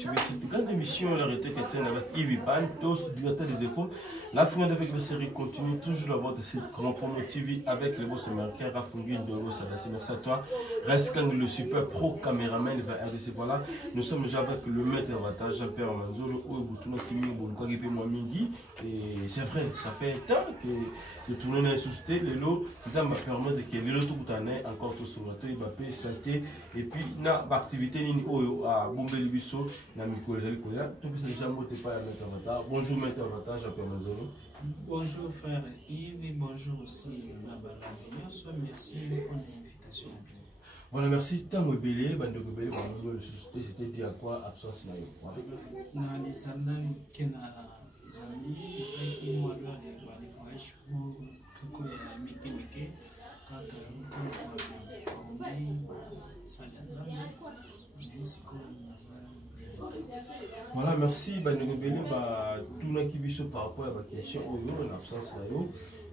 Cette grande émission, la retraite chrétienne avec Yves Pan, tous directeur des infos. La fin avec la série continue, toujours la voix de cette grande promo TV avec le boss américain Rafungi de Los Angeles. Merci à toi. Reste quand le super pro caméraman va RDC. Voilà, nous sommes déjà avec le maître avatar Jean-Pierre Manzolo, Ouboutouna Kimi, Boulkagipé Mwamingui. Et c'est vrai, ça fait un temps que tout le monde est suscité. Les lots, ça me permet de que les lots tout année encore tout sur le il va payer santé. Et puis, na activité ni à Bombeli Bisso. Bonjour maître avatar, Jean-Pierre Manzolo. Bonjour frère Yves et bonjour aussi Nabala. Merci pour l'invitation. Voilà, merci. Tant que belé, bande de belé, le suscité, c'était dit à quoi absence là. Dans les salles qui na zami, c'est qui moi doit aller voyage pour tout que meke quand on voilà, merci. Tout le qui par rapport à la question, l'absence là.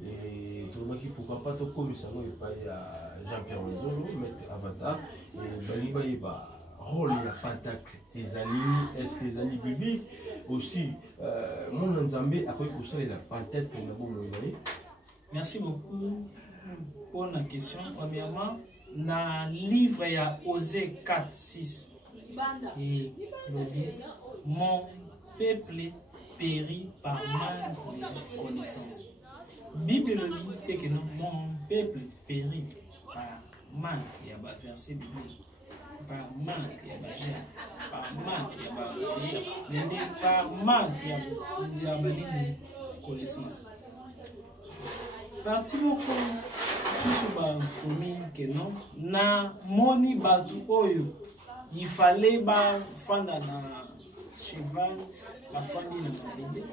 Et tout le qui pourquoi pas tout comme ça, il y a Jean-Pierre Manzolo, maître avatar, et il y a rôle, il y a pentacle, les animes, est-ce que les animes bibliques aussi, mon Nzambé a pour ça la pentacle pour la bonne. Merci beaucoup pour la question. Premièrement, dans le livre, il y a Osée 4, 6. Et il dit, mon peuple périt par manque de connaissance. Bible le dit que non, mon peuple périt par manque. Il y a un verset biblique. Par manque, il y a un verset. Par manque, il y a un verset. Par manque, il y a une connaissance. Parti mon que non, na moni batu oyo, il fallait fanda na cheval, la famille na bébé.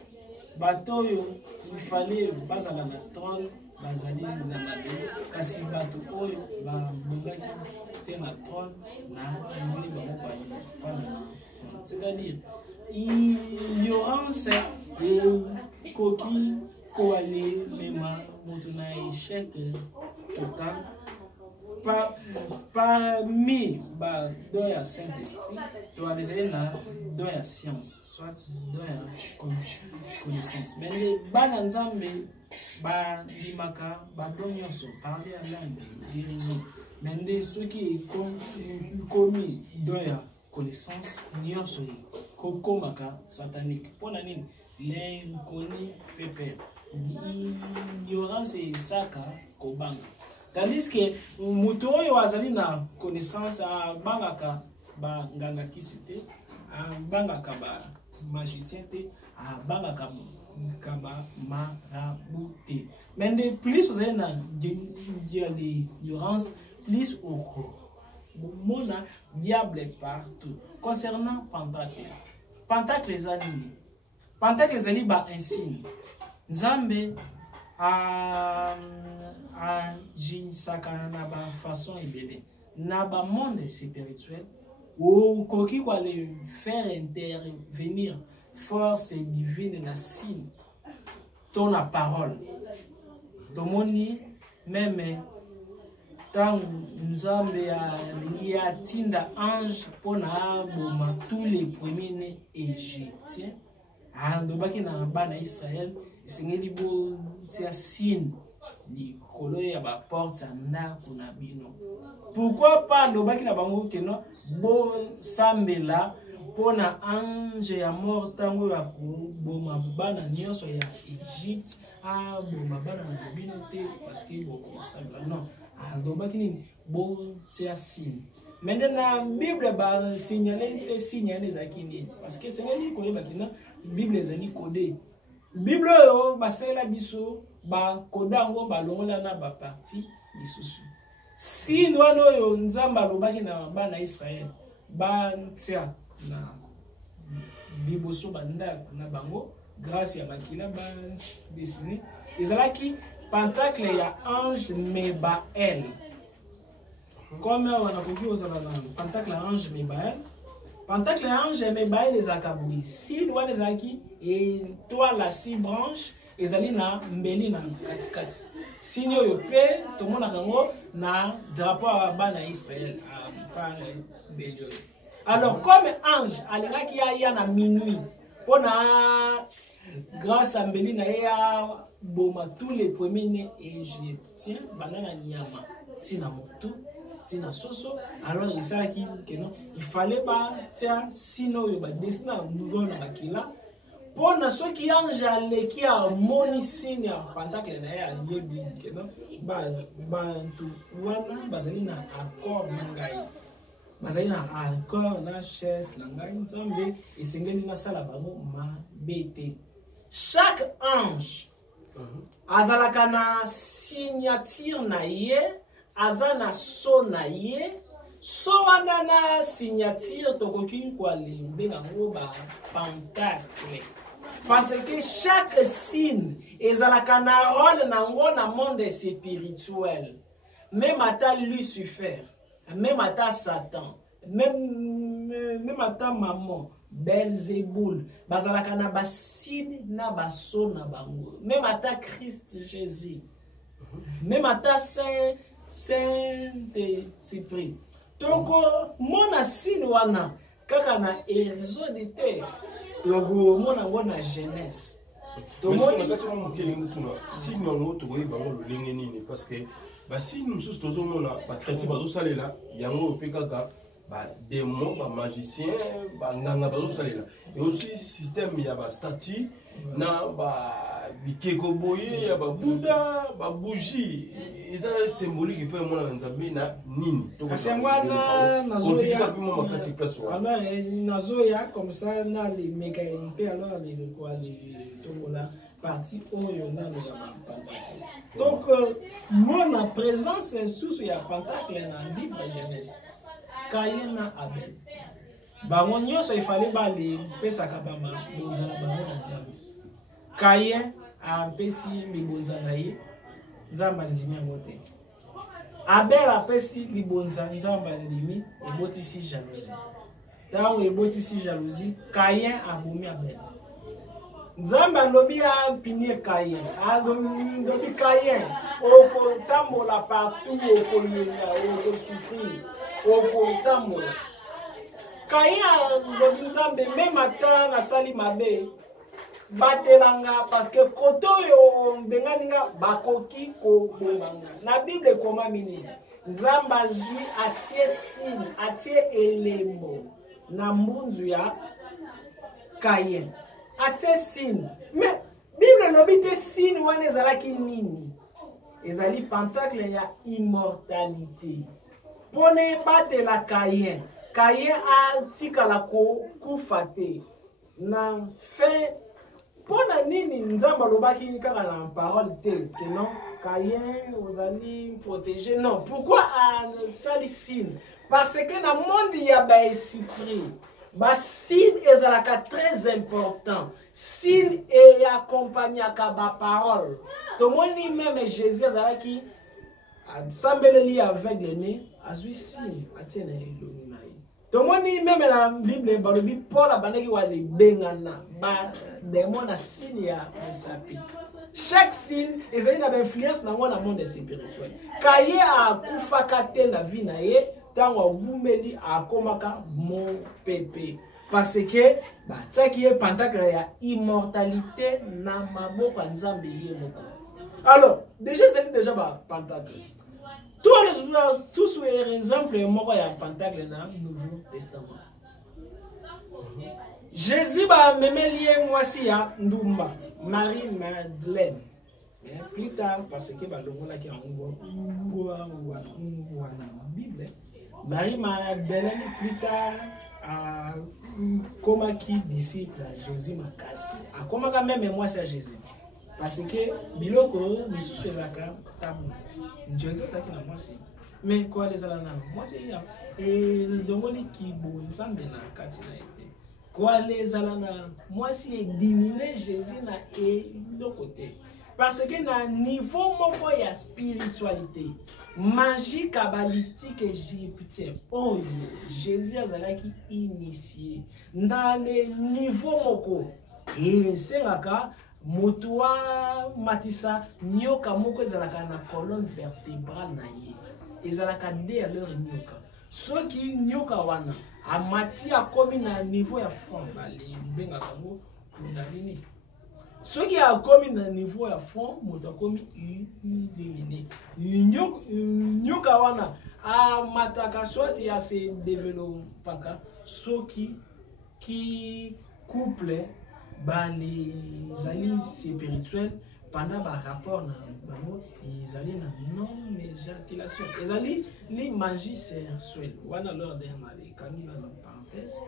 Batoyo, il fallait bazala na trône, bazali na bébé. Kasi batu oyo, ba bongaki te na trône, na moni ba fanda. C'est-à-dire, ignorance et coquille, koale, mema, montona échec total. Parmi dans la Saint-Esprit, tu as des dans la science, soit dans la connaissance. Mais les bananzambe, dimaka, badonyoso, parler à langue, guérison. Mais ceux qui est commis dans la connaissance, nyoso, kokomaka, satanique. Pour la ligne, l'inconnu fait peur. L'ignorance est saka, kobanga. Tandis que Moutoyo azali na connaissance à bangaka ba nganga kisite, à bangaka ba magicien te, à bangaka ba marabouté. Mais de plus vous avez na l'ignorance, plus au mona diable partout. Concernant Pentacle, Pentacle les animés. Pentacle les animés ba un signe. Nzambe a jinsaka na ba façon ebele na ba monde spirituel ou koki kwa le faire intervenir force divine na signe ton la parole tomoni même tant Nzambe a tinda ange pona boma tous les premiers-nés égyptiens andobaki na bana Israël singeli bo tia signe ni kolo ya ba porte na kuna bino. Pourquoi pas ndobaki na bango que non bo sambela pona ange ya mort tango ya boma bana nyonso ya Egypte a boma bana na bino te parce que bo sambela non ndobaki ni bo tia signe. Maintenant Bible ba signaler zakini parce que c'est lui ko yeba kina Bible zani codé. Bible yo basela biso ba kodango ba longola na ba parti lisusu. Si ndwano yo nzamba lobaki na bana Israël ba ntia na liboso banda na bango grâce ya makila ba dessiné ezalaki pentacle ya ange Mebael. Comme on a compris aux avantages pentacle ange Mebael. Pentacle ange Mebael les akabui. Si doit les aki et toi la 6 branches ezali na mbeli na katikati. Sinyo yo pe tomona kango na drapeau ya bana Israël a par mbeli. Alors, comme ange, alinga qui a ya na minuit, pour na grâce à Mbeli na boma tous les premiers nés et je tiens banana nyama, tina motu, tina soso. Alors il ça qui que non, il fallait pas tiens sinon il va dessiner nous na makila. Pour na ceux qui ange ale qui a moni signe pendant que na ya yebi que non, ba tout wana bazali na accord mangai. Bazali na accord na chef langai nzambe esengeli na sala bango ma bete. Chaque ange azalaka na signature na ye, azana so na ye, so wana na signature tokoki kwa lembe nango ba pentacle. Parce que chaque signe ezalaka na rôle nango na monde spirituel. Même à Lucifer, même à Satan, même à maman, Belzéboul, bazalaka na basine na baso na bango. Même à Christ Jésus, même à Saint-Esprit. Donc, mon asine wana, kaka na hérisson de terre. Donc, mon na jeunesse. Mais si nous avons parce que si nous sommes chrétiens, il y a un démon, un magicien, et aussi système il y a statue, il y a Bouddha, bougie, et ça symbolique qui peut être na nini. Comme ça, na les mécanismes, alors les quoi les partie donc mon présence sous ya pentacle na livre Genèse. Caïn na Abel. Bango nyonso il fallait ba les pesaka bama bonzana bango na nzambe. Caïn a pesi libonza na ye nzamba ndimi yango te. Abel a pesi libonza nzamba ndimi ebotisi jalousie. Tango ebotisi jalousie, Caïn a bomi Abel. Nzamba lobi a punir Caïn. Lobi Caïn oko tambola partout oko yenga oko souffrir oko tambola. Caïn lobi nzambe même ata na sali mabe batelanga parce que koto yo benganinga bakoki ko bomanga. Na Bible koma mini nzamba zui atie signe atie elembo na mbunzu ya Caïn. Atie signe. Mais Bible lobi te signe wana ezalaki nini? Ezali pentacle ya immortalité. Pone bate la Caïn. Caïn a tikala ko kufate. Na fait pona nini nzamba lobaki kaka na parole te que non Caïn ozali protégé non. Pourquoi a sali signe? Parce que na monde ya ba esprit. Ba signe ezalaka très important. Signe et accompagné à ba parole. Tomoni même Jésus ezalaki sambeleli avec le nez azui signe atiena eloni na ye. Tomoni même la Bible balobi Paul abandaki wa le bengana ba démon na signe ya mosapi. Chaque signe ezali na influence na ngona monde spirituel. Kaye a kufaka te na vie na ye tango bumeli akomaka mon pépé parce que bataki ye pentacle ya immortalité na maboko nzambe ye moko. Alors déjà c'est déjà ba pentacle. Tous les exemples moko ya pentacle na Nouveau Testament. Jésus ba memelie mwasi ya ndumba Marie Madeleine. Plus tard parce que ba longola ki ngo wana Bible. Marie Madeleine plus tard a comme qui disciple à Jésus makasi. A comme quand même moi c'est Jésus. Parce que biloko misusu ezaka tabu. Jésus ça qui na moi c'est. Mais quoi les alana moi c'est et le dongoli qui bon nzambe na kati na été. Quoi les alana moi c'est diminuer Jésus na et de côté. Parce que na niveau moko ya spiritualité, magie kabbalistique égyptien, oh Jésus azalaki initié dans les niveaux moko. Et c'est là motoa matisa nyoka moko ezalaka na colonne vertébrale na ye. Ezalaka de alors nyoka. Ceux qui nyoka wana amati akomi na niveau ya fond bali benga kango kundalini soki akomi na niveau ya fond moto akomi illuminé nyoka wana amataka soit ya se développaka soki ki couple bali zali spirituel pendant ba rapport na bango izali na non éjaculation ezali li magie sexuelle wana lors de mali kangi na parenthèse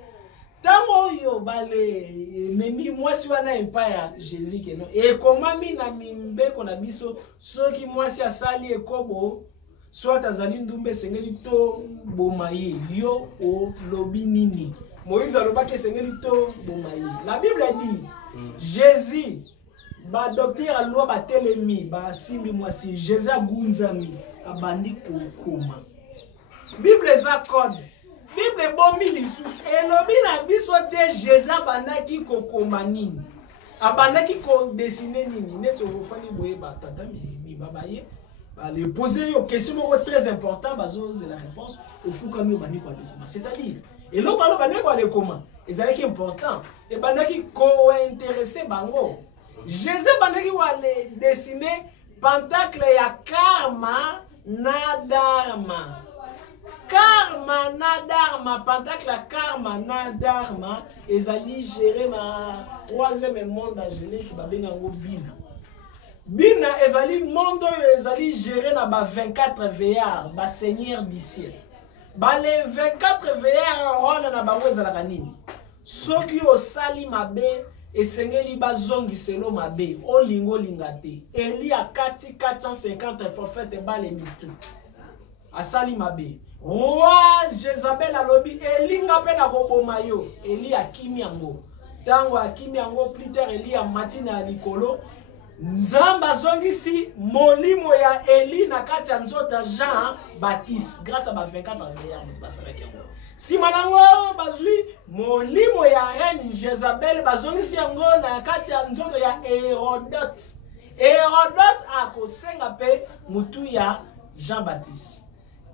tango yo bale memi mwasi wana empire Jésus keno e komami na mimbeko na biso soki mwasi asali ekobo soit azali ndumbe sengeli to bomaye yo o lobi nini Moïse alobaki sengeli to bomaye la Bible dit Jésus ba docteur a loi ba telemi ba simbi mwasi Jésus agunzami abandi kokoma Bible za code Bible bombi lisusu elobi na biso te Jésus abandaki kokoma nini abandaki ko dessiner nini neto ofani boye ba tata mi babaye ba le poser une question très importante bazo c'est la réponse au fou comme bani kwa lekoma c'est-à-dire et lo balo bani kwa lekoma ezalaki important et bandaki ko intéressé bango Jésus bandaki wale dessiner pentacle ya karma na dharma. Karma na dharma, pentacle ya karma na dharma ezali géré na troisième monde angélique babenga ngo bina. Bina ezali monde ezali géré na ba 24 veillards, ba seigneur du ciel. Ba les 24 veillards rona na bango ezalaka nini? Soki osali mabe esengeli bazongiselo mabe olingo lingate Eli akati 450 prophètes bale mitu asali mabe roi Jezabel alobi elinga pe na koboma yo Eli akimi yango tango akimi yango plus tard Eli amatina ya likolo nzamba zongisi molimo ya Eli na kati ya nzota Jean Baptiste grâce à ba 24 veillards mutu basalaki yango simanango bazui molimo ya reine Jezabel bazongisi yango na kati ya nzoto ya Hérodote akosenga pe mutu ya Jean Baptiste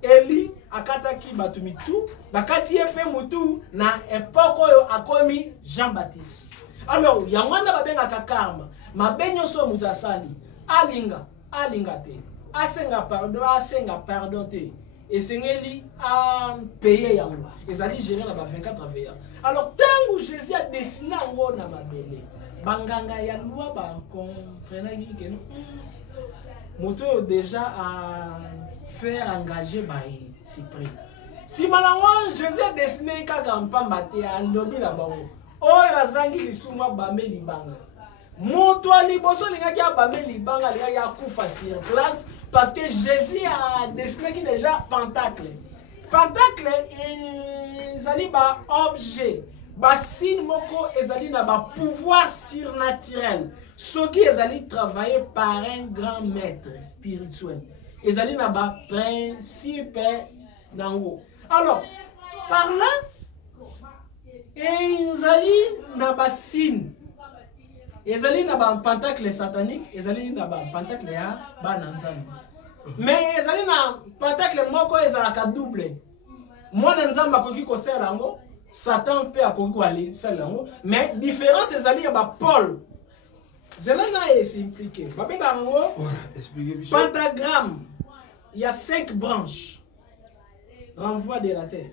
Eli akataki batu mitu bakati pe mutu na époque oyo akomi Jean Baptiste alors yangwana babenga karma mabenyo so mutu asali alinga te asenga pardon te esengeli a payer yango ezali géré na ba 24 veillards alors tango Jésus a dessiné yango na mabele banganga ya loi ba comprenaki que moto déjà a fait engager ba cyprien si malango Jésus a dessiné kaka mpamba te alobi na bango oyo azangi lisuma bameli banga moto aliboso lingaki abameli banga lingaki akufa sur place parce que Jésus a dessiné qui déjà pentacle. Pentacle ezali ba objet, ba signe moko ezali na ba pouvoir surnaturel. Soki ezali travaillé par un grand maître spirituel. Ezali na ba principe nango. Alors, par là ezali na ba signe ezali na ba pentacle satanique, ezali na ba pentacle ya ba nanzambe. Mais ezali na pentacle moko ezalaka double. Mwana nzamba akoki kosala yango, Satan pe akoki koali sala yango, mais différence ezali ya ba Paul. Zelana est impliqué. Babenga yango pentagramme. Il y a 5 branches. Renvoi de la terre.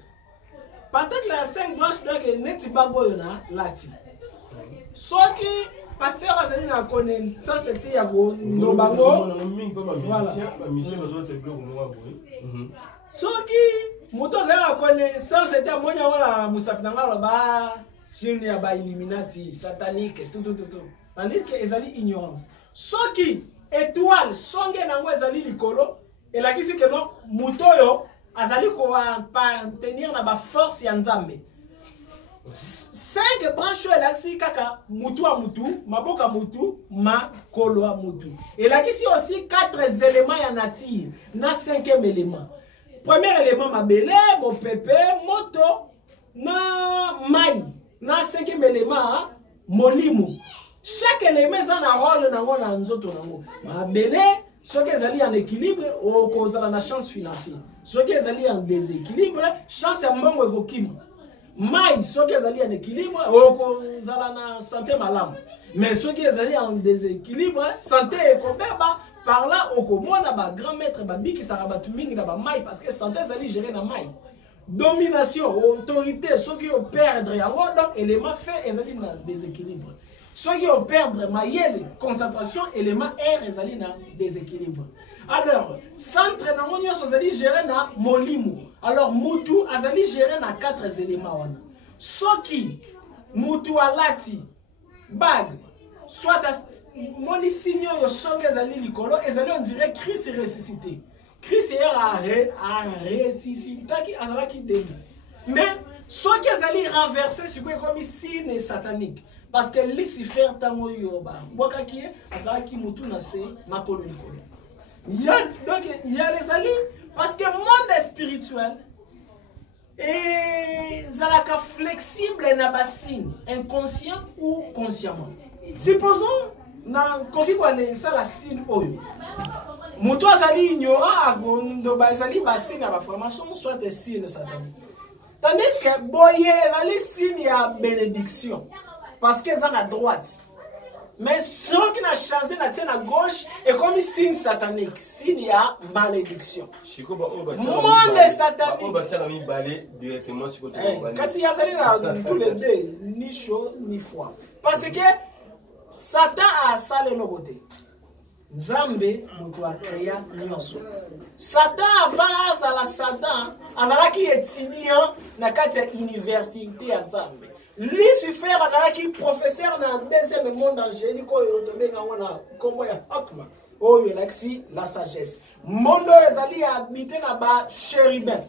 Pentacle a 5 branches donc neti bago na lati. Soki pasteur azali na connaissance c'était ya go ndobango voilà soki moto azali na connaissance c'était monya wana musapinanga ba chini ya ba illuminati satanique tout tandis que ezali ignorance soki étoile songe nango ezali likolo elakisi que non moto yo azali ko appartenir na ba force ya nzambe 5 branches elaksi kaka mutu a mutu, maboka mutu, makolo a mutu. Elakisi aussi 4 éléments ya nature, na 5e élément. Premier élément mabele, bo pepe, moto, na mai. Na 5e élément molimo. Chaque élément ça na rôle nango na nzoto nango. Mabele, soki ezali en équilibre, o kozala na chance financière. Soki ezali en déséquilibre, chance ya mbongo ekokima. mai soki ezali en équilibre okozala na santé malamu, mais soki ezali en déséquilibre santé ekobeba. Par là okomona ba grand maître babikisaka batu mingi na ba mai parce que santé ezali géré na mai. Domination, autorité, ceux qui ont perdre yango donc élément fait ezali na déséquilibre. Ceux qui ont perdre mayele concentration élément air ezali na déséquilibre. Alors centre na monyo ezali géré na molimo. Alors mutu azali géré na 4 éléments wana. Soki mutu alati bag soit moni signe yo songe ezali likolo ezali on dirait Christ ressuscité. Christ a ressuscité qui demi. Mais ceux qui ont renversé c'est comme signe satanique parce que Lucifer tango yoba boka qui azaki mutu na se makolo likolo. Donc il y a les alliés parce que monde spirituel et zalaka flexible na basine inconscient ou consciemment. Supposons na koki kwa ça la signe oyo. Mutu azali ignorant agondo bazali basine ba formation soit des signes sataniques. Tandis que boye ezali signe ya bénédiction parce que ça à droite. Mais ceux qui n'a changé na tient à gauche et comme signe satanique, signe ya malédiction. Monde satanique. Directement sur kasi yazali na tous les deux ni chaud ni froid. Parce que Satan a salé le côté. Nzambe mutu a créé nyonso. Satan avant azala Satan azalaki étudiant na kati ya université ya Nzambe. Lucifer azalaki professeur na deuxième monde angélique oyo tobenga wana kombo ya Akma. Oyo laksi la sagesse. Mondo ezali habité na ba chérubin.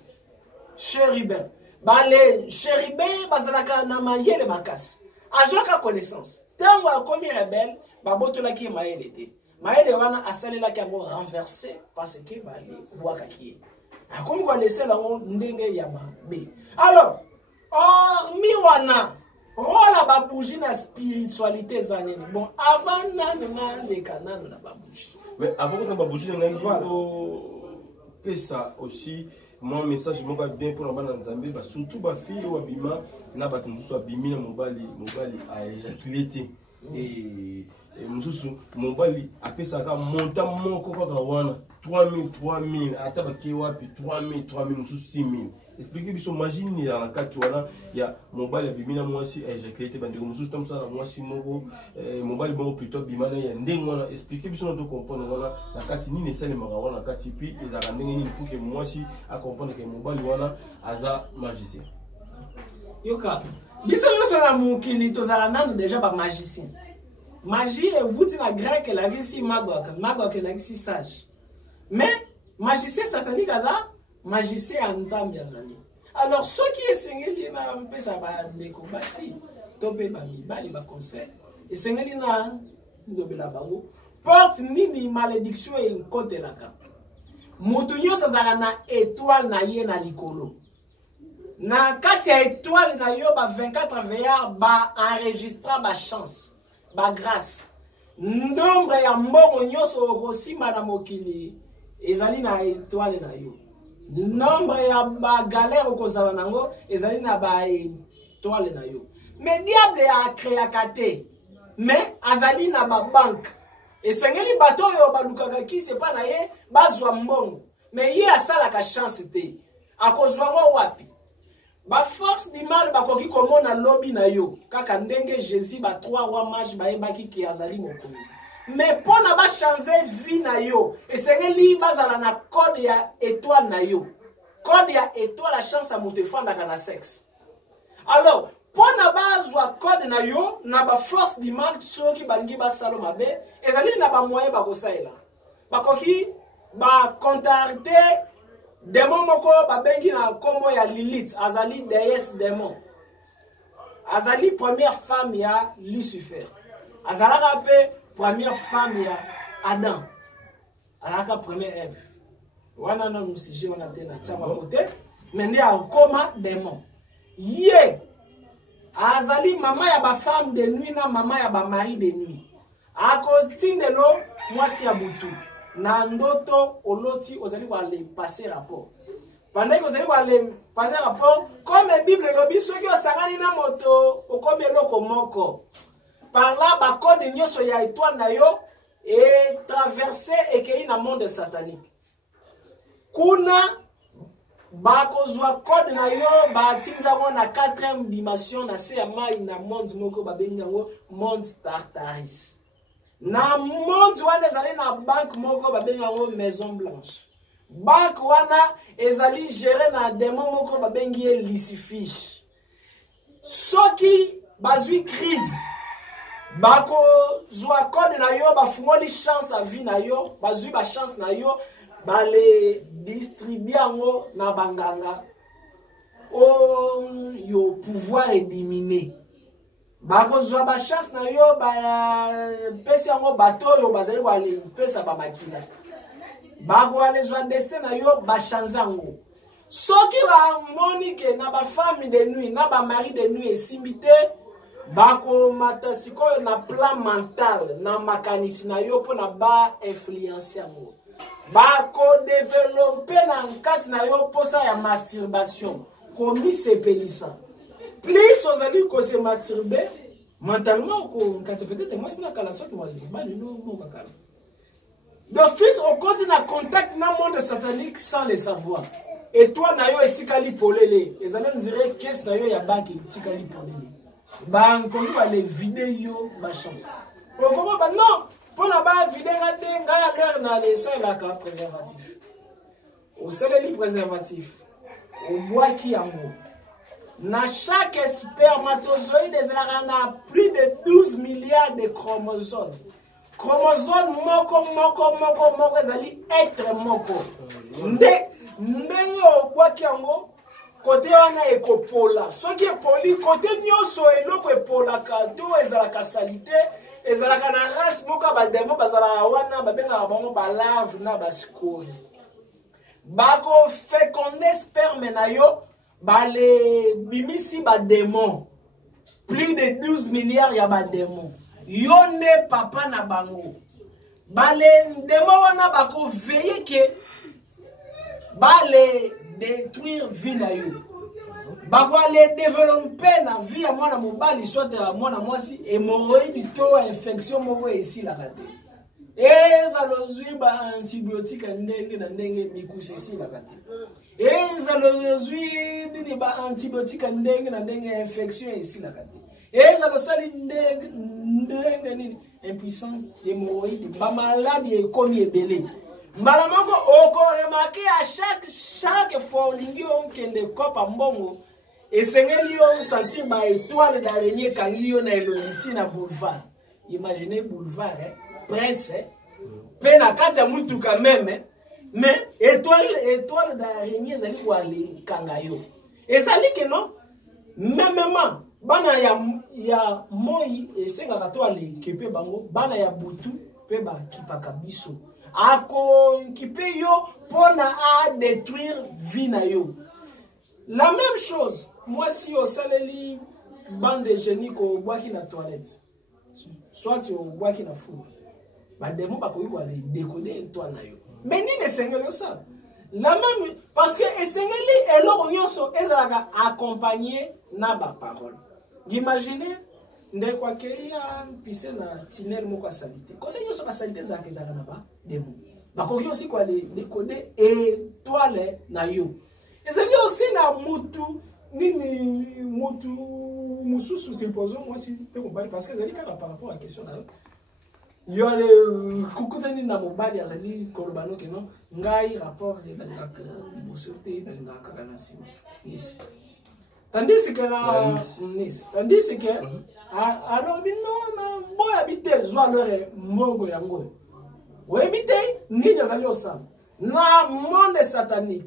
Chérubin. Ba les chérubin bazalaka na mayele makasi. Azwaka connaissance. Tango akomi rebelle, babotolaki mayele te. Maëlle wana asalelaki yango renversé parce que bali bwakaki. Akomi kwa laisser lango ndenge ya mabe. Alors, hormis wana, rola babouji na spiritualité zanene. Bon, avant nanu na lekananu na babouji. Mais avant que babouji na que ça aussi mon message moka bien pour la Nzambe ba surtout ba fille ou abima na ba tunduso abimi na mobali a éjaculé et mususu mobali apesaka montant moko kaka wana 3000 ata baki wapi 3000 mususu 6000 expliquez biso imagine ya nakati wana ya mobali abimi na mwasi a éjaculé bandeko mususu tamsa na mwasi moko mobali bongo plutôt bimana ya ndenge wana expliquez biso na to comprendre wana nakati nini esale maka wana nakati puis ezaka ndenge nini pour que mwasi a comprendre que mobali wana aza magicien yoka biso yoso na mukili tozala nanu déjà ba magicien. Magie est vouti na grec la gisi magok la gisi sage. Mais magicien satanique aza magicien Nzambe azali. Alors ceux qui esengeli na mpesa ba ndeko basi tope ba mibali ba conseil esengeli na ndobela bango porte nini malédiction et côté laka. Mutu nyonso azala na étoile na ye na likolo. Na kati ya étoile na yo ba 24 veillard ba enregistra ba chance. Ba grâce nombre ya mbongo nyonso okosima na mokili ezali na étoile na yo. Nombre ya ba galère okozala nango ezali na ba étoile na yo. Mais diable a créé kate mais azali na ba banque esengeli bato yo balukaka ki c'est pas na ye bazwa mbongo mais ye asalaka chance te akozwa ngo wapi. Ba force du mal bakoki komona lobby na yo kaka ndenge Jésus ba 3 rois mages ba ebaki ki azali mokonzi. Mais pona ba changer vie na yo esengeli bazala na code ya étoile na yo. Code ya étoile la chance à motefanda kana sexe. Alors pona bazwa code na yo na ba force du mal soki balingi ba salo mabe ezali na ba moyen ba kosaila. Bakoki ba contacter démon moko babengi na kombo ya Lilith azali déesse démon. Azali première femme ya Lucifer. Azalaka pe première femme ya Adam. Azalaka première Ève. Wana na musije wana tena tsama côté mais ndi akoma démon. Ye azali mama ya ba femme de nuit na mama ya ba mari de nuit. Akotindelo mwasi ya butu. Na ndoto oloti ozali kwa le passer rapport. pendant que vous allez passer rapport comme la Bible lobi soki osangani na moto okomi eloko moko par là ba code nyonso ya étoile na yo et traverser ekei na monde satanique kuna bakozwa code na yo batinza ngo na 4e dimension na se ya mai na monde moko babengi yango monde Tartaris na monde wana ezali na banque moko babengi yango Maison Blanche banque wana ezali géré na démon moko babengi ye Lucifer soki bazwi crise bakozwa code na yo bafungoli chance à vie na yo bazwi ba chance na yo bale distribuer yango na banganga yo pouvoir éliminer bakozwa ba chance na yo pesi yango bato yo bazali wale pesa ba makila bakolezwa destin na yo ba chance yango soki ba monique na ba femme de nuit na ba mari de nuit esimbité bakomata sikoyo na plan mental na makanisi na yo po na ba influencer yango bako développer na nkati na yo posa ya masturbation komi sepelisa plus ozali ko se masturber mentalement ko nkati peut-être moi sina kala soki moi bali no mo makala d'office on continue à contact na monde satanique sans le savoir et toi na yo etikali polele ezali direct case na yo ya banki etikali polele ba nkomi ba les vidéos ma chance pourquoi ba non pour la bas vider raté ngaya l'air na les ça la ka préservatif au seleli préservatif au bois qui amour na chaque spermatozoïde ezalaka plus de 12 milliards de chromosomes chromosome moko ezali être moko ndenge au bois qui amour côté wana ekopola soki epoli côté nyonso eloko epolaka to ezalaka salité ezalaka na race moko bademo bazalaka wana babengaka bango balave na basikoli bako féconde sperme na yo bale bimisi bademo plus de 12 milliards ya bademo yo nde papa na bango bale ndemo wana bako veiller ke bale détruire vie na yo bako ale développer na vie ya mwana mobali soit ya mwana mwasi hémorroïde to infection moko esilaka te ezalozwi ba antibiotique ndenge na ndenge mikusa esilaka te ezalozwi nini ba antibiotique ndenge na ndenge infection esilaka te ezalosali ndenge nini impuissance hémorroïde ba maladie ekomi ebele mbala moko oko remarqué à chaque fois olingi okende kopa mbongo esengeli yo sentir ba étoile d'araignée kangi yo na eloniti na boulevard imaginez boulevard prince pe na kati ya mutuka meme mais étoile d'araignée zali wale kanga yo ezali ke non memement bana ya moi esengaka to ale kepe bango bana ya butu pe ba kipaka biso ako kipe yo pona a détruire vie na yo. La même chose, moi si au saleli bande de génie ko bois qui na toilette, soit tu bois qui na four, ba demo ba ko aller décoder toi na yo. Mais ni ne sengeli ça. La même parce que esengeli elo nyonso ezalaka accompagné na ba parole. Imaginez nde kwa ke ya pise na tinel moko salite. Ko nyonso ba salite zaka ezalaka na ba demo. Ba ko aussi ko aller décoder étoile na yo. Et ça vient aussi dans Moutou, ni Moutou, Moussous, supposons, moi, si tu es parce que ça dit par rapport à la question là. Il y a le coucou de Nina Mobali, ça dit Corbano que non, Ngai, rapport, dans la Boussouté, dans la Kaganasi. Ici. Tandis que, alors, non, moi, habiter, Zoa, leur Mogo Yango. Ou habiter, ni des alliés au sang. Na monde satanique.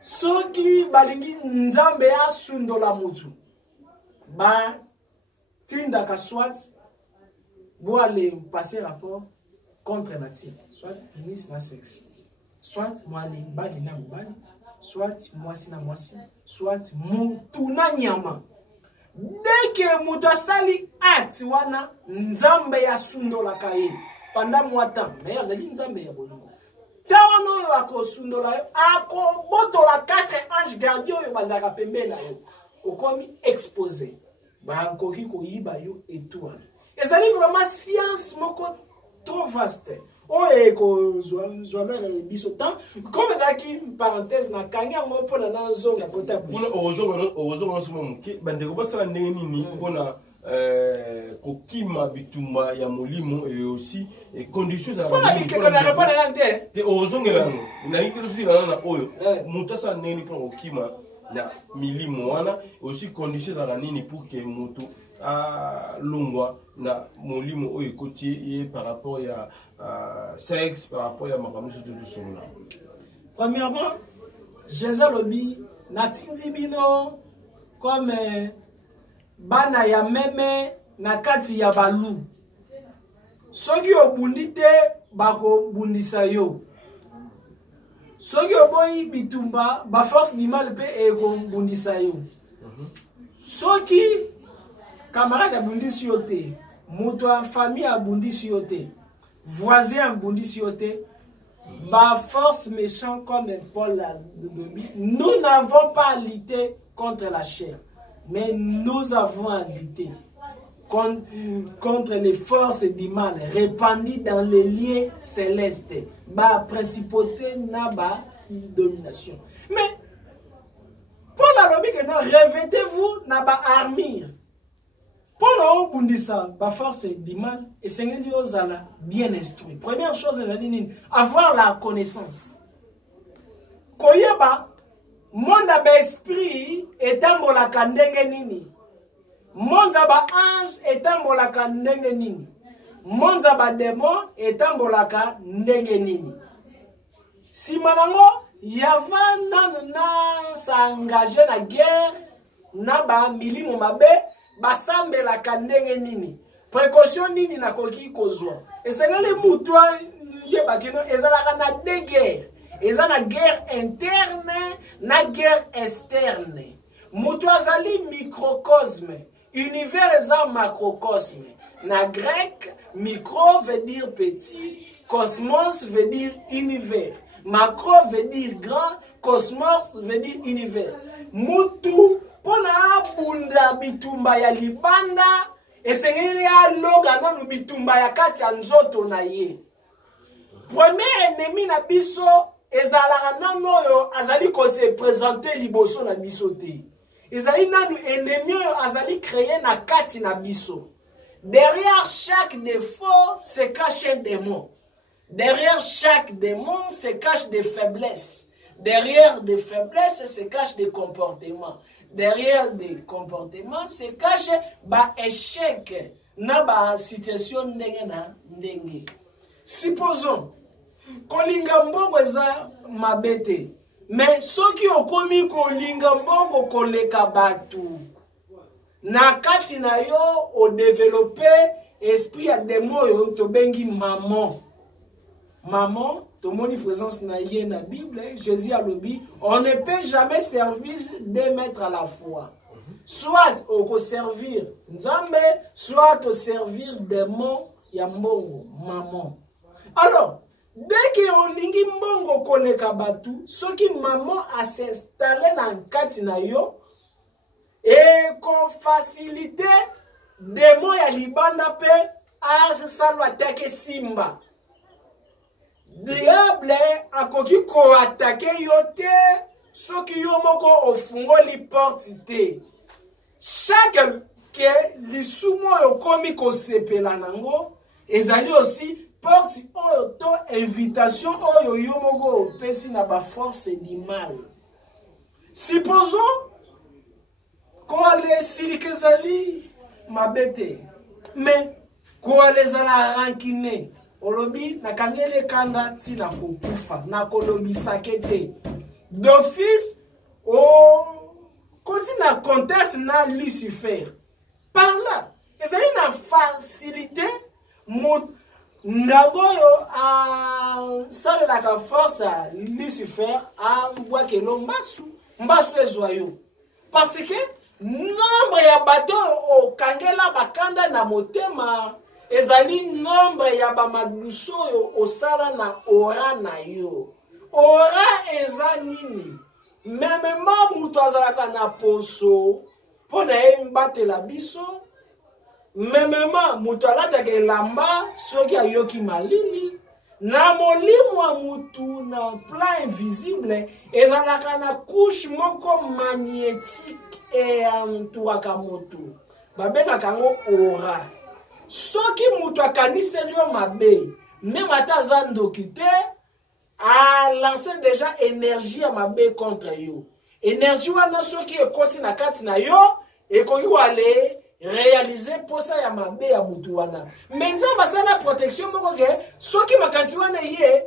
Soki balingi nzambe ya sundola mutu ba tinda ka soit bo aller passer rapport contre nature soit ministre na sexe soit moi les bali na bali soit mwasi na mwasi soit mutu na nyama deke mutu asali act wana nzambe ya sundola kaye pendant moi temps mais azali nzambe ya bolingo tawano oyo akosundola yo akobotola 4 anges gardiens oyo bazalaka pembeni na yo okomi exposé bakoki koyiba yo étoile ezali vraiment science moko trop vaste oyo ekozwa mere biso tant comme ezalaki parenthèse nakangi yango mpona nazonga kota kuna ozonga somo moke bandeko basala ndenge nini mpona kokima bitumba ya molimo et aussi conditions za mpona bikeko na répondre na te ozongela yango nalingi tosila na oyo moto asala ndenge nini mpona kokima na milimo wana aussi conditions za nini pour que moto longwa na molimo oyo ekoti par rapport ya sexe par rapport ya makambo tout solo. Premièrement, Jésus lobi natindi bino comme bana ya meme na kati ya balu. Soki obundi te bako bundisa yo. Soki oboyi bitumba ba force animale pe eko bundisa yo. Soki camarade abundisi yo te, moto en famille abundisi yo te, voisin abundisi yo te, ba force méchant comme Paul l'a dit, nous n'avons pas à lutter contre la chair, mais nous avons à lutter contre les forces du mal répandues dans les lieux célestes, ba principauté na ba domination. Mais Paul a dit que non, revêtez-vous na ba armure. Pendant Bundisa, ba force du mal, et Seigneur Diosala bien instruit. Première chose, avoir la connaissance. Koyeba, monde ba esprit étant la kandenge nini. Monde ba ange étant la kandenge nini. Monde ba démon étant la kandenge nini. Si manango, yava na s'engager la guerre, na ba milimo mabe, basambe la kandenge nini précaution nini na koki kozwa esengele mutwa ye bakeno ezalaka na deux guerres ezana guerre interne na guerre externe mutwa azali microcosme univers eza macrocosme na grec micro veut dire petit cosmos veut dire univers macro veut dire grand cosmos veut dire univers mutu pona abunda bitumba ya libanda esengeli ya longa nanu bitumba ya kati ya nzoto na ye. Premier ennemi na biso ezalaka nanu oyo azali ko se présenter liboso na biso te. Ezali nanu ennemi oyo azali créer na kati na biso. Derrière chaque défaut se cache un démon. Derrière chaque démon se cachent des faiblesses. Derrière des faiblesses se cachent des comportements. Derrière des comportements se cache ba échec na ba situation ndenge na ndenge. Supposons kolinga mbongo za mabete mais soki okomi kolinga mbongo koleka batu na kati na yo o développer esprit ya démon yo to bengi maman tomoni présence na ye na Bible, Jésus a dit, on ne peut jamais servir deux maîtres à la fois. Soit au servir Nzambe, soit au servir démon ya mbongo, maman. Alors, dès que on lingi mbongo koleka batu, ce qui maman a s'installé dans kati na yo et qu'on facilite démon ya libanda pe a salo attaquer simba. Diable akoki ko attaquer yo te soki yo moko ofungoli porte te. Chaque que lisumo yo komi ko sepela nango ezali aussi porte oyo to invitation oyo yo moko opesi na ba force du mal. Supposons ko ale silikezali mabete mais ko ale zala rancune olobi na kangele kanda ti na kokufa na kolobi sakete d'office o continue contact na Lucifer par là ezali na facilité ngaboyo a sale la force à Lucifer a mbwakelo mbasu ezoyo parce que nombre ya bato o kangela bakanda na motema ezali nombre ya bamaduso yo osala na ora na yo ora eza nini memema mutu azalaka na poso mpo na ye mbatela biso memema mutu alataka elamba soki ayoki malili na molimo ya mutu na plan invisible ezalaka na couche moko magnétique eyantuaka mutu babengaka yango aura. Soki mutu akaniseli yo mabe même ata aza ndoki te a lancé déjà énergie ya mabe contre yo. Énergie wana soki ekoti na kati na yo ekoki wale réaliser posa ya mabe ya mutu wana. Menza basala protection moko ke soki makanti wana ye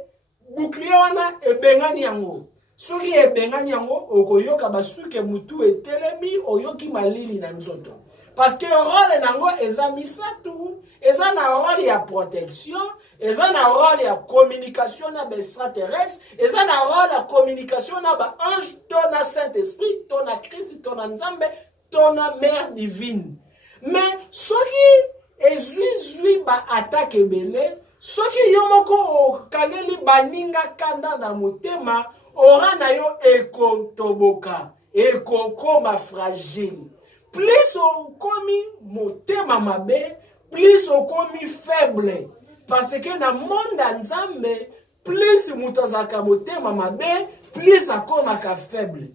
bouclier wana ebengani yango. Soki ebengani yango okoyoka basuke mutu etelemi oyoki malili na nzoto. Parce que rôle nango eza misatu, eza na rôle ya protection, eza na rôle ya communication na extraterrestre, eza na rôle ya communication na ba ange, tona Saint-Esprit, tona Christ, tona Nzambe, tona Mère divine. Mais soki ezui ba attaque ebele, soki yo moko okangeli baninga kanda na motema, ora na yo ekotoboka, ekokoma fragile. Plus on komi motema mabe, plus on komi faible. Parce que dans le monde nzambe, plus mutazaka motema mabe, plus akomaka faible.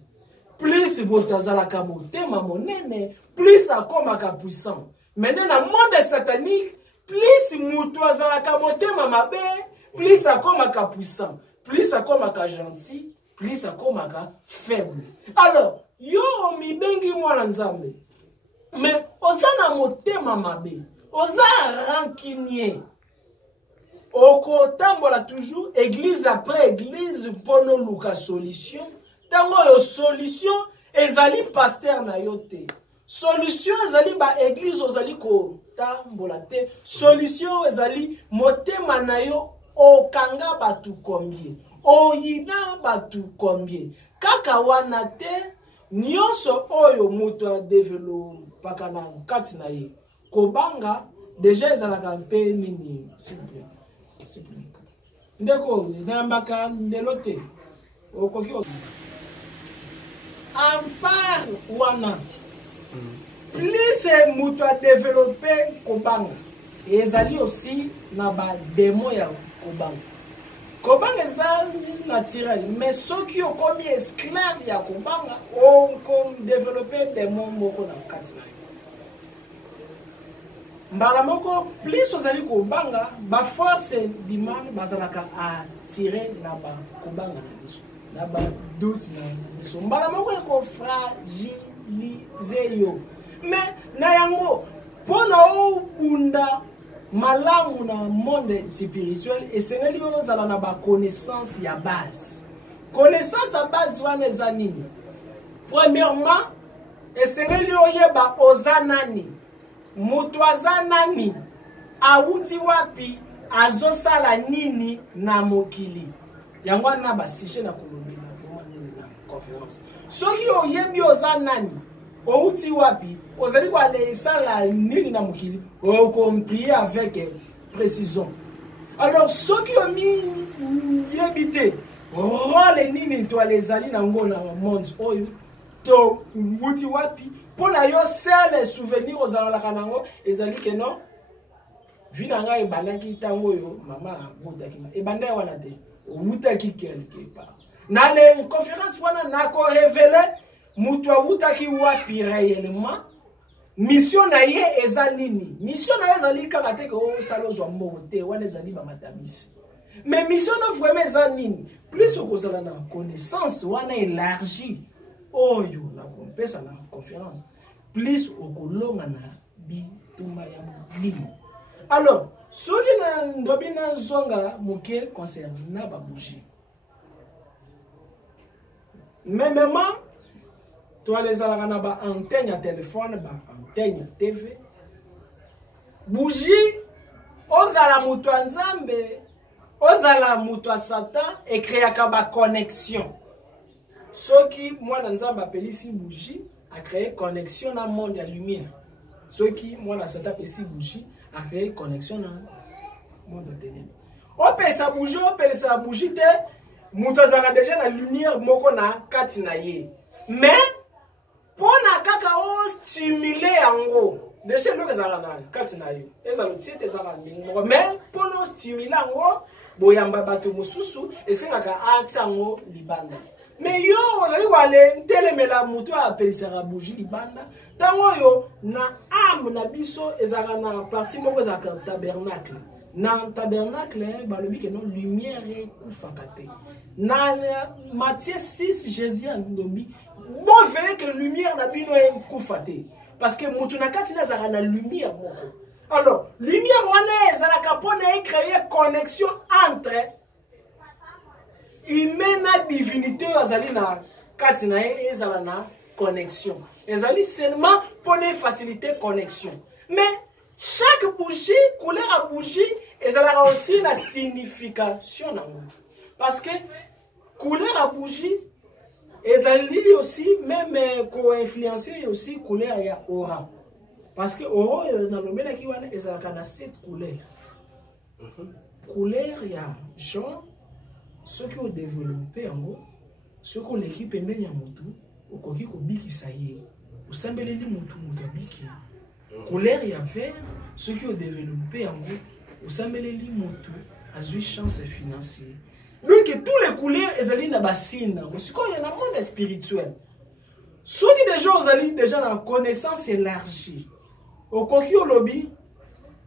Plus mutazaka motema monene, plus akomaka puissant. Maintenant dans le monde satanique, plus mutazaka motema mabe, plus akomaka puissant. Plus akomaka gentil, plus akomaka faible. Alors, yo mibengi mwana nzambe. Mais oza na motema mabe, oza rancunier. Oko tambola toujours église après église pour nous luka solution. Tango yo solution ezali pasteur na yote. Solution ezali ba église ozali ko tambola te. Solution ezali motema na yo okanga batu combien. Oyina batu combien. Kaka wana te nyonso oyo mutu a développé pakana kati na ye kobanga déjà ezalaka mpe nini simple ndeko ndambaka ndelote okoki ampar wana plus mutu a développé kobanga ezali aussi na ba démon ya kobanga. Kobanga eza naturel, mais soki okomi esclave ya kobanga, on développer des mots moko na kati na yo. Mbala moko plus ozali kobanga, ba force dimane bazalaka a tirer na ba kobanga na biso, na ba doute na biso. Mbala moko eko fragiliser yo. Mais na yango pona o bunda malamu na monde spirituel et c'est lié aux na ba connaissance ya base. Connaissance à base wana eza nini? Premièrement, et c'est lié oyeba ozanani. Mutu azanani awuti wapi azosala nini na mokili. Yango na ba sujet na kolobela vraiment nini na conférence. Soki oyebi ozanani outi wapi ozali kwa le sala nini na mokili o compris avec précision. Alors soki omi yebite role nini to les ali na ngona monde oyo to outi wapi pona yo sele souvenir ozala kanango ezali ke non vina nga ebanaki tango yo mama botaki ebanda wana te outaki quelque part na le conférence wana na ko révéler mutu awutaki wapi réellement mission na ye eza nini. Mission na ye ezali kaka te ko salozwa mbongo te wana ezali ba matabisi. Mais mission na vraiment eza nini? Plus okozala na connaissance wana élargie oyo na kompesa na conférence. Plus okolonga na bituma ya limo. Alors, soki na ndobi na zonga moke concernant ba bougie. Mêmement toi les alaka ba antenne ya téléphone ba antenne ya TV bougie ozala mutu nzambe ozala mutu satan ekreaka ba connexion soki mwana nzambe apelisi bougie a créé connexion na monde ya lumière soki mwana satan apelisi bougie a créé connexion na monde ya ténèbres opesa bougie te muto azaka déjà na lumière moko na kati na ye. Mais pona kaka o stimuler yango. Déjà lo ezala na kati na yo. Ezalo tiete ezala mingo. Mais pona stimuler yango boyamba bato mususu esengaka atango libanda. Mais yo ozali wale telemela muto apelisaka bougie libanda. Tango yo na âme na biso ezala na partie moko ezaka tabernacle. Na tabernacle balobi que non lumière ekufaka te. Na Matthieu 6 Jésus andobi bon veille que lumière na bino ekufa te parce que mutu na kati na zaka na lumière moko. Alors lumière wana ezalaka pona créer connexion entre humain na divinité azali na kati na ezala na connexion. Ezali seulement pona faciliter connexion. Mais chaque bougie, couleur à bougie, elle a aussi la signification. Parce que couleur à bougie, elle a aussi, même co-influencer aussi couleur à aura. Parce que aura, dans le domaine qui elle a 7 couleurs. Couleur, il y a jaune, ceux qui ont développé en haut, ceux qui ont l'équipe et même Yamutu, ou qui ont biki ça y est, ou sembler les mutu biki. Couleur il y a vert, ceux qui ont développé en gros, au Sambeleli Moto, a eu chance financière. Donc tous les couleurs, elles allaient dans la bassine. Parce qu'il y a un monde spirituel. Ceux qui déjà, ils allaient déjà dans la connaissance élargie. Au coquille au lobby,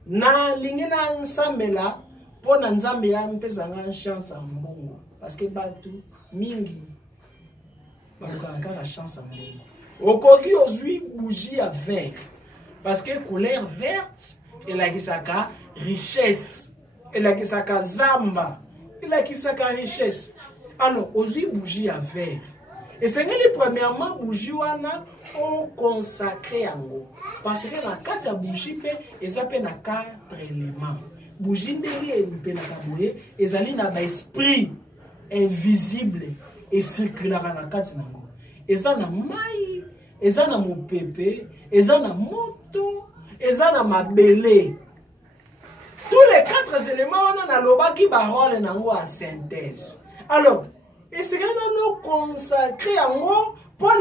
na lingena ensemble là, pour n'ensemble là, on peut avoir chance à mon parce que batu mingi, on a la chance à mon. Au coquille aux huit bougies à vert. Parce que couleur verte, elle a qui sa richesse, elle a qui sa zamba, elle a qui sa richesse. Alors, aux bougies à vert. Et c'est les premièrement bougies wana au consacré en haut. Parce que la 4 bougies ils appellent na 4 éléments. Bougie ndenge pe na kaboye, ezali na ba esprit invisible et circulaire na 4 nango. Eza na mai, eza na mopepe, eza na moto, eza na mabele. Tous les 4 éléments on a loba qui parole nango à synthèse. Alors, et c'est nous consacrer en haut pour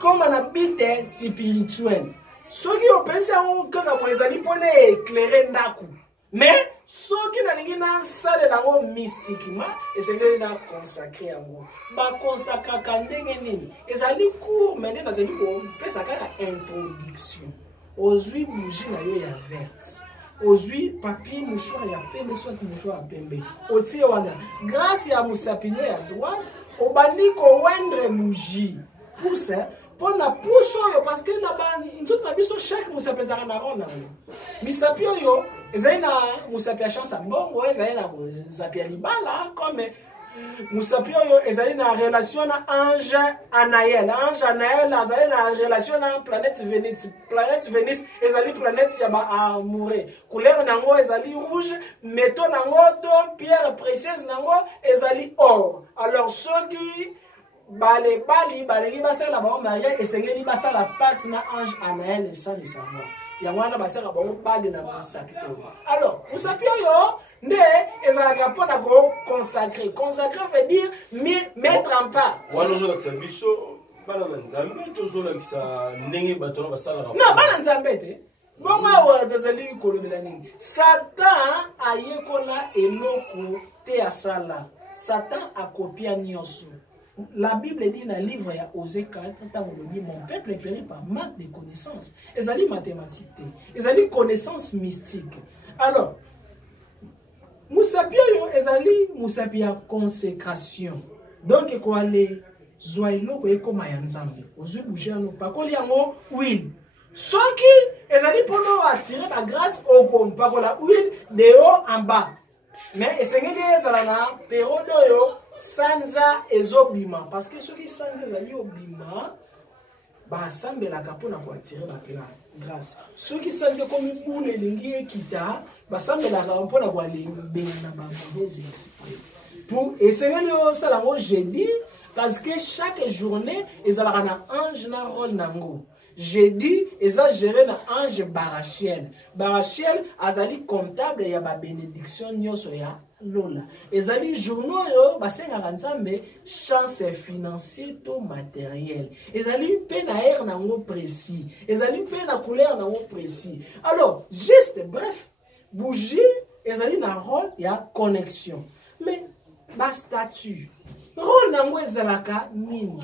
comme un habit spirituel. Ceux qui ont pensé que vous allez pour éclairer Naku. Mais ceux qui n'ont pas salle dans mystiquement, et c'est que nous consacré en haut. Bah consacrer quand n'engeni. Et ça dit court maintenant dans une peut ça introduction. Aux huit bougies na yo ya verte. Aux huit papier mouchoir ya pembe soit mouchoir pembe. Oti wana grâce ya musapino ya droite, au bandi ko wendre bougie. Pousse pour na pousse yo parce que na ba tout na biso chaque musape za na rona. Misapio yo ezana musape ya chance mbongo ezana musape ya libala comme musapio yo ezali na relation na ange Anaël. Ange Anaël azali na relation na planète Vénus. Planète Vénus ezali planète ya ba amoureux. Couleur nango ezali rouge, métaux nango to pierre précieuse nango ezali or. Alors ceux qui bali basala la ba mariage esengeli basala pacte na ange Anaël sans le savoir. Ya wana basala ba bali na musapio. Alors musapio yo ne ezalaka pona ko consacrer. Consacrer veut dire mettre en part. Wana zo la biso bana nzambe tozola kisa ndenge bato basala. Non, bana nzambe te. Bonga wa dazali kolobela nini. Satan ayekola eloko te asala. Satan a copié nyonso. La Bible dit dans le livre ya Osée 4, mon peuple est péri par manque de connaissances. Ezali mathématiques, ezali connaissances mystiques. Alors, Musapia yo ezali musapia consécration. Donc quoi les zoilo ko ekoma ya nzambe. Ozu bouger no pakoli yango huile. Soki ezali pono attirer la grâce au kom pakola huile de haut en bas. Mais esengeli ezala na période yo sanza ezobima parce que soki sanza ezali obima ba sambela kapona ko attirer la grâce. Ceux qui sanza comme boule lingi ekita ba sambela kapona ko benga ba mauvais esprit. Pour esengeli yo sala ngo jeudi parce que chaque journée ezala na ange na rôle nango. Jeudi exagéré na ange Barachiel. Barachiel azali comptable ya ba bénédiction nyoso ya lola ezali journaux yo basengaka nzambe chance financier to matériel ezali pe na air nango précis ezali pe na couleur nango précis alors juste bref bougie ezali na rôle ya connexion mais ba statut rôle nango ezalaka nini